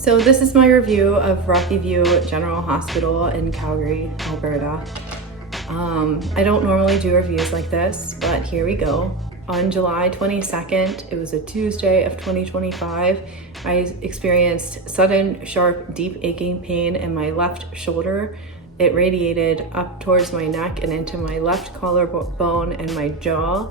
So this is my review of Rockyview General Hospital in Calgary, Alberta. I don't normally do reviews like this, but here we go. On July 22nd, it was a Tuesday of 2025, I experienced sudden, sharp, deep aching pain in my left shoulder. It radiated up towards my neck and into my left collarbone and my jaw.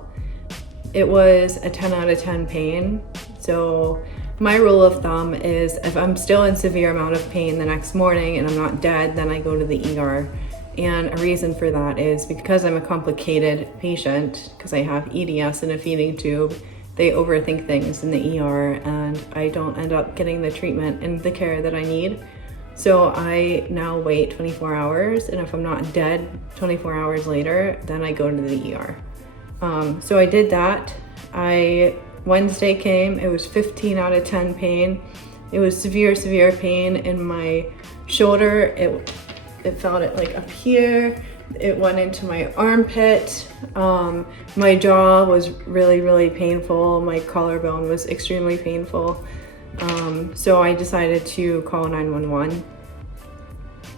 It was a 10 out of 10 pain. So my rule of thumb is if I'm still in severe amount of pain the next morning and I'm not dead, then I go to the ER. And a reason for that is because I'm a complicated patient, because I have EDS and a feeding tube, they overthink things in the ER and I don't end up getting the treatment and the care that I need. So I now wait 24 hours, and if I'm not dead 24 hours later, then I go to the ER. So I did that. Wednesday came, it was 15 out of 10 pain. It was severe pain in my shoulder. It felt it like up here. It went into my armpit. My jaw was really painful. My collarbone was extremely painful. So I decided to call 911.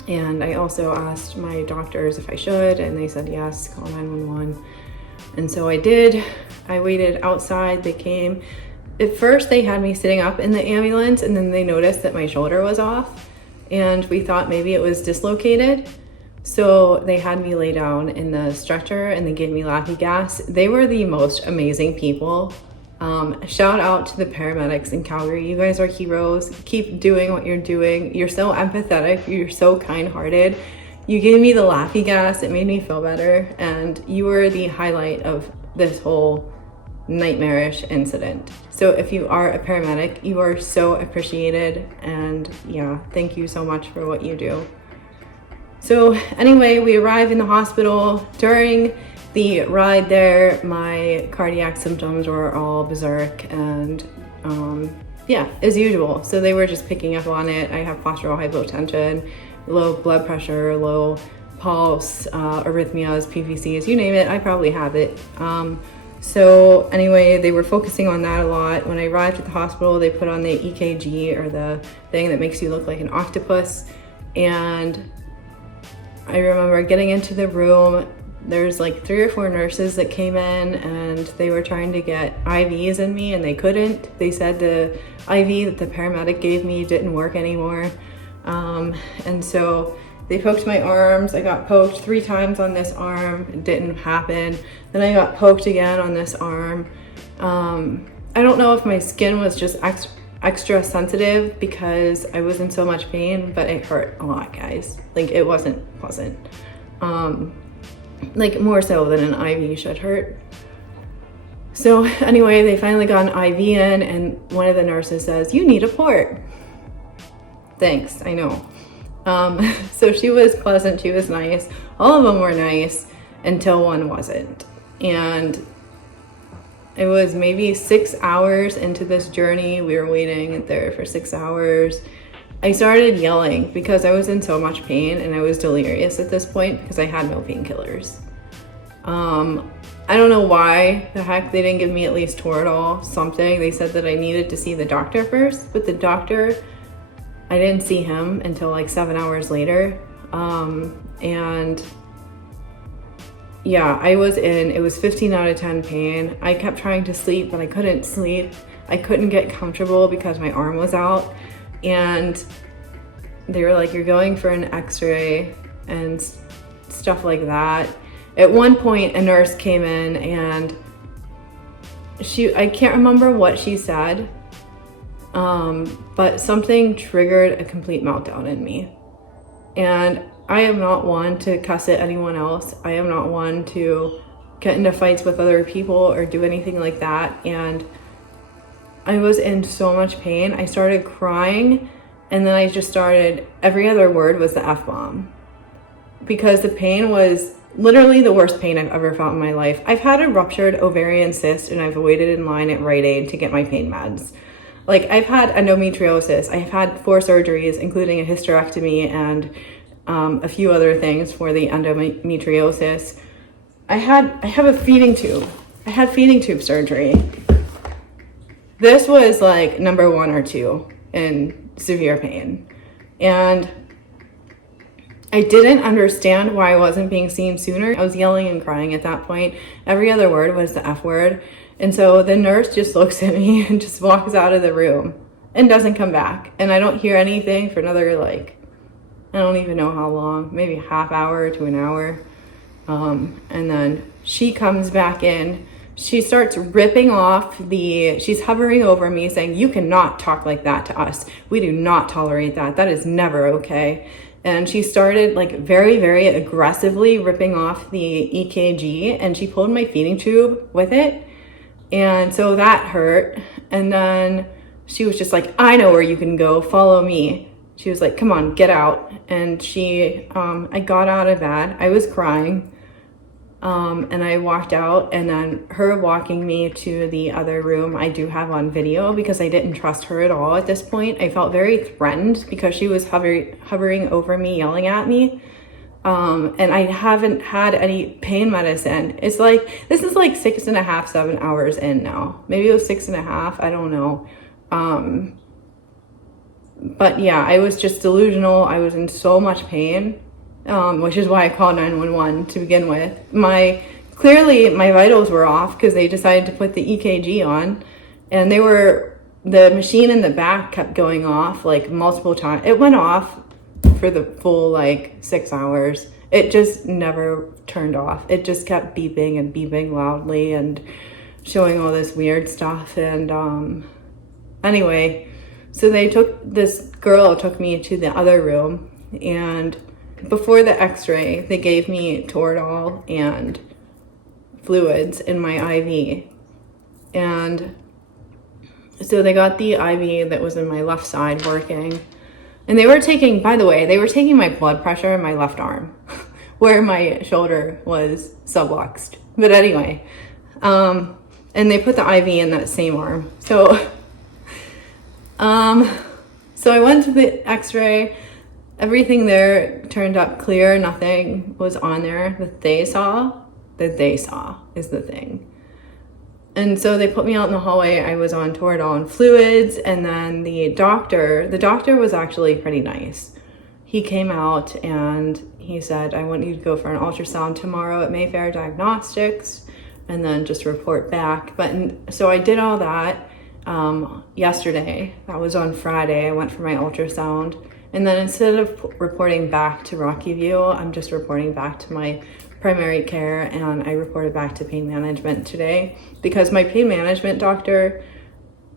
And I also asked my doctors if I should, and they said yes, call 911. And so I did. I waited outside, they came. At first they had me sitting up in the ambulance, and then they noticed that my shoulder was off, and we thought maybe it was dislocated. So they had me lay down in the stretcher and they gave me lappy gas. They were the most amazing people. Shout out to the paramedics in Calgary. You guys are heroes. Keep doing what you're doing. You're so empathetic. You're so kind-hearted. You gave me the lappy gas. It made me feel better. And you were the highlight of this whole nightmarish incident. So if you are a paramedic, you are so appreciated. And yeah, thank you so much for what you do. So anyway, we arrived in the hospital. During the ride there, my cardiac symptoms were all berserk, and yeah, as usual. So they were just picking up on it. I have postural hypotension, low blood pressure, low pulse, arrhythmias, PVCs, you name it, I probably have it. So anyway, they were focusing on that a lot. When I arrived at the hospital, they put on the EKG, or the thing that makes you look like an octopus. And I remember getting into the room, there's like 3 or 4 nurses that came in, and they were trying to get IVs in me, and they couldn't. They said the IV that the paramedic gave me didn't work anymore. And so they poked my arms. I got poked 3 times on this arm. It didn't happen. Then I got poked again on this arm. I don't know if my skin was just extra sensitive because I was in so much pain, but it hurt a lot, guys. Like, it wasn't pleasant. Like, more so than an IV should hurt. So anyway, they finally got an IV in, and one of the nurses says, "You need a port." Thanks, I know. So she was pleasant, she was nice. All of them were nice until one wasn't. And it was maybe 6 hours into this journey. We were waiting there for 6 hours. I started yelling because I was in so much pain, and I was delirious at this point because I had no painkillers. I don't know why the heck they didn't give me at least Toradol, something. They said that I needed to see the doctor first, but the doctor, I didn't see him until like 7 hours later. And yeah, it was 15 out of 10 pain. I kept trying to sleep, but I couldn't sleep. I couldn't get comfortable because my arm was out. And they were like, "You're going for an x-ray," and stuff like that. At one point, a nurse came in, and I can't remember what she said, but something triggered a complete meltdown in me. And I am not one to cuss at anyone else. I am not one to get into fights with other people or do anything like that. And I was in so much pain. I started crying, and then I just started, every other word was the F-bomb, because the pain was literally the worst pain I've ever felt in my life. I've had a ruptured ovarian cyst, and I've waited in line at Rite Aid to get my pain meds. Like, I've had endometriosis. I've had 4 surgeries, including a hysterectomy and a few other things for the endometriosis. I have a feeding tube. I had feeding tube surgery. This was like number 1 or 2 in severe pain. And I didn't understand why I wasn't being seen sooner. I was yelling and crying at that point. Every other word was the F word. And so the nurse just looks at me and just walks out of the room and doesn't come back. And I don't hear anything for another, like, I don't even know how long, maybe a half hour to an hour. And then she comes back in. She starts ripping off she's hovering over me saying, "You cannot talk like that to us. We do not tolerate that. That is never okay." And she started like very, very aggressively ripping off the EKG, and she pulled my feeding tube with it. And so that hurt. And then she was just like, "I know where you can go, follow me." She was like, "Come on, get out." And I got out of bed. I was crying. And I walked out, and then her walking me to the other room I do have on video because I didn't trust her at all at this point. I felt very threatened because she was hovering over me, yelling at me. And I haven't had any pain medicine. It's like, this is like 6.5, 7 hours in now. Maybe it was 6.5, I don't know. But yeah, I was just delusional. I was in so much pain. Which is why I called 911 to begin with. Clearly my vitals were off because they decided to put the EKG on, and the machine in the back kept going off like multiple times. It went off for the full like 6 hours. It just never turned off. It just kept beeping and beeping loudly and showing all this weird stuff. And anyway, so this girl took me to the other room, and before the x-ray, they gave me Toradol and fluids in my IV. And so they got the IV that was in my left side working. And they were taking my blood pressure in my left arm, where my shoulder was subluxed. But anyway, and they put the IV in that same arm. So I went to the x-ray. Everything there turned up clear. Nothing was on there that they saw is the thing. And so they put me out in the hallway. I was on Toradol and fluids. And then the doctor was actually pretty nice. He came out and he said, "I want you to go for an ultrasound tomorrow at Mayfair Diagnostics and then just report back." So I did all that yesterday. That was on Friday. I went for my ultrasound. And then instead of reporting back to Rockyview, I'm just reporting back to my primary care, and I reported back to pain management today because my pain management doctor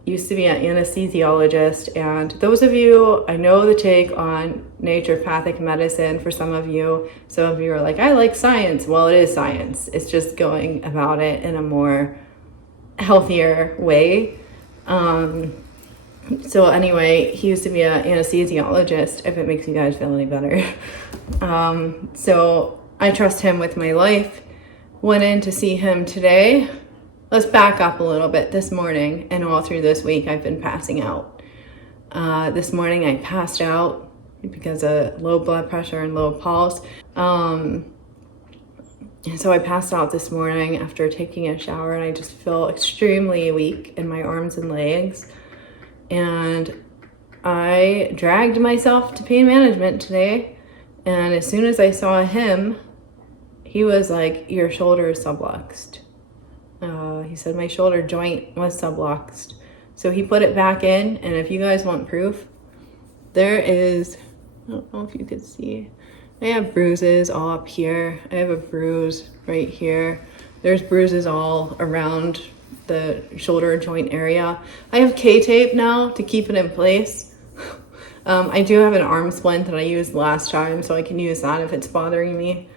used to be an anesthesiologist. And those of you, I know the take on naturopathic medicine for some of you are like, "I like science." Well, it is science. It's just going about it in a more healthier way. So anyway, he used to be an anesthesiologist, if it makes you guys feel any better. So I trust him with my life. Went in to see him today. Let's back up a little bit. This morning and all through this week, I've been passing out. This morning I passed out because of low blood pressure and low pulse. And so I passed out this morning after taking a shower, and I just feel extremely weak in my arms and legs. And I dragged myself to pain management today, and as soon as I saw him, he was like, "Your shoulder is subluxed." He said my shoulder joint was subluxed. So he put it back in, and if you guys want proof, there is, I don't know if you could see, I have bruises all up here. I have a bruise right here. There's bruises all around the shoulder joint area. I have K-tape now to keep it in place. I do have an arm splint that I used last time, so I can use that if it's bothering me.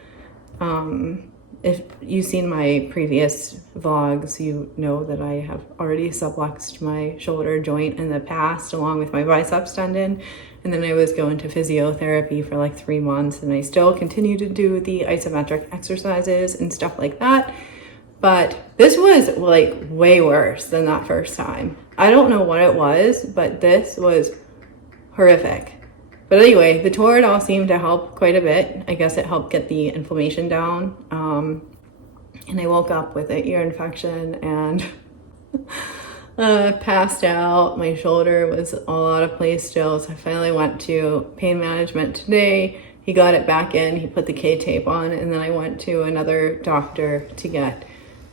If you've seen my previous vlogs, you know that I have already subluxed my shoulder joint in the past, along with my biceps tendon. And then I was going to physiotherapy for like 3 months, and I still continue to do the isometric exercises and stuff like that. But this was like way worse than that first time. I don't know what it was, but this was horrific. But anyway, the Toradol seemed to help quite a bit. I guess it helped get the inflammation down. And I woke up with an ear infection, and Passed out. My shoulder was all out of place still, so I finally went to pain management today. He got it back in, he put the K-tape on, and then I went to another doctor to get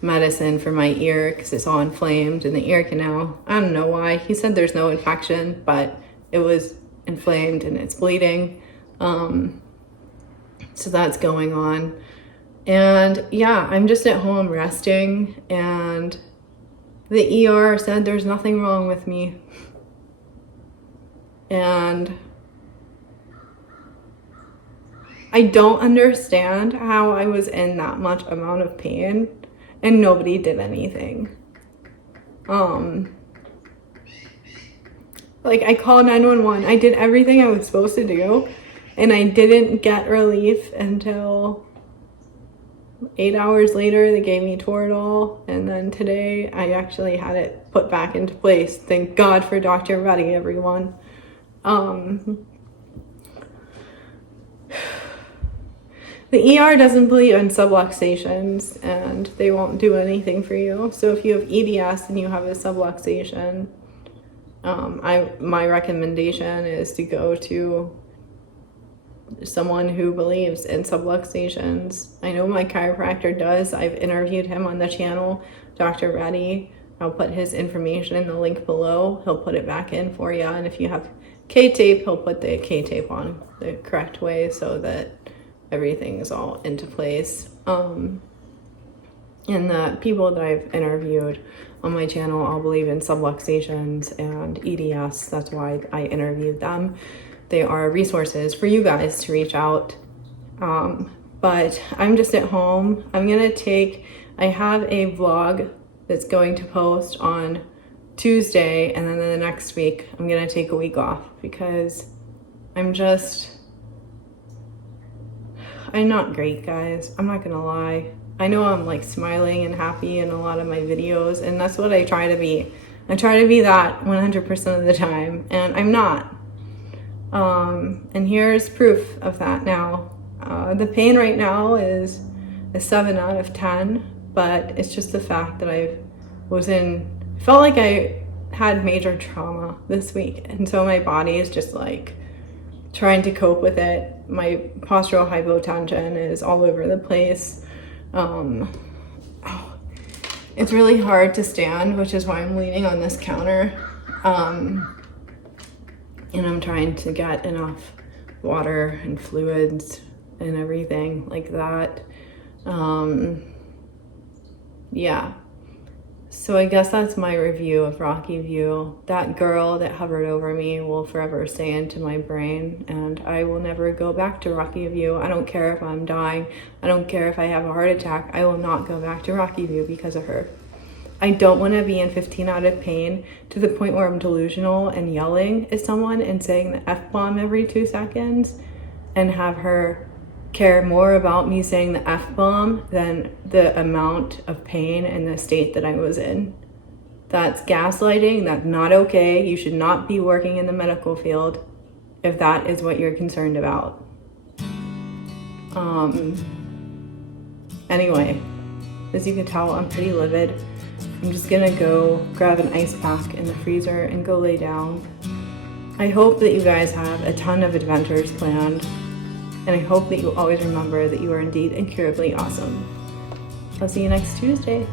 medicine for my ear because it's all inflamed in the ear canal. I don't know why. He said there's no infection, but it was inflamed and it's bleeding. So that's going on. And yeah, I'm just at home resting, and the ER said there's nothing wrong with me. And I don't understand how I was in that much amount of pain and nobody did anything. Like, I called 911. I did everything I was supposed to do, and I didn't get relief until 8 hours later. They gave me Toradol, and then today I actually had it put back into place. Thank God for Dr. Reddy, everyone. The ER doesn't believe in subluxations, and they won't do anything for you. So if you have EDS and you have a subluxation, my recommendation is to go to someone who believes in subluxations. I know my chiropractor does. I've interviewed him on the channel, Dr. Reddy. I'll put his information in the link below. He'll put it back in for you. And if you have K-tape, he'll put the K-tape on the correct way so that everything is all into place. And the people that I've interviewed on my channel all believe in subluxations and EDS. That's why I interviewed them. They are resources for you guys to reach out. But I'm just at home. I have a vlog that's going to post on Tuesday, and then the next week I'm gonna take a week off because I'm not great, guys. I'm not gonna lie. I know I'm like smiling and happy in a lot of my videos, and that's what I try to be. I try to be that 100% of the time, and I'm not. And here's proof of that now. The pain right now is a 7 out of 10, but it's just the fact that I felt like I had major trauma this week, and so my body is just like trying to cope with it. My postural hypotension is all over the place. It's really hard to stand, which is why I'm leaning on this counter. And I'm trying to get enough water and fluids and everything like that. Yeah. So I guess that's my review of Rockyview. That girl that hovered over me will forever stay into my brain, and I will never go back to Rockyview. I don't care if I'm dying. I don't care if I have a heart attack. I will not go back to Rockyview because of her. I don't want to be in 15 out of pain to the point where I'm delusional and yelling at someone and saying the F-bomb every 2 seconds and have her care more about me saying the F-bomb than the amount of pain and the state that I was in. That's gaslighting. That's not okay. You should not be working in the medical field if that is what you're concerned about. Anyway, as you can tell, I'm pretty livid. I'm just gonna go grab an ice pack in the freezer and go lay down. I hope that you guys have a ton of adventures planned, and I hope that you always remember that you are indeed incurably awesome. I'll see you next Tuesday.